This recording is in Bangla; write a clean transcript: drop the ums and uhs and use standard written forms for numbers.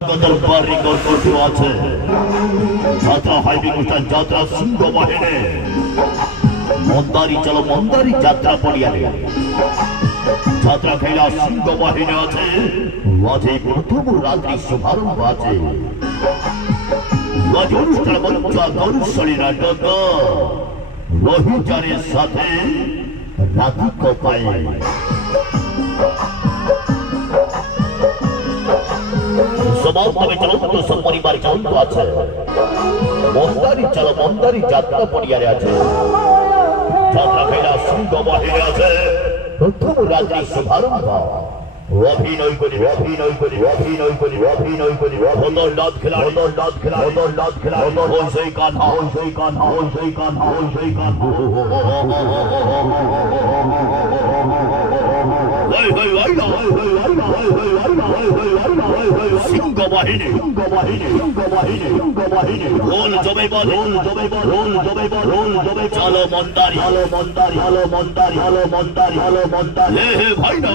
দরবারি গল্প আছে যাত্রা হাইবি অনুষ্ঠান যাত্রা সিংহ বাহিনী মন্দারি চলো মন্দারি যাত্রা পড়িয়ালে যাত্রা খেলা সিংহ বাহিনী আছে মাঝে প্রথম রাত্রি শুভারম্ভ আছে আজ অনুষ্ঠান মঞ্চ গরুশরী নাটক রহিজানের সাথে রাধি কপায় সমাজভাবে চলন্ত সপরিবার চলন্ত আছে মন্দারি যাত্রা পড়িয়ারে আছে যাত্রা খেলা সিংহ বাহিনী আছে প্রথম রাত্রি শুভারম্ভ অভিনয় করি লাদ খেলা সেই কান সিংহ বাহিনী রোল জবে চলো মন্দারি হে ভাই না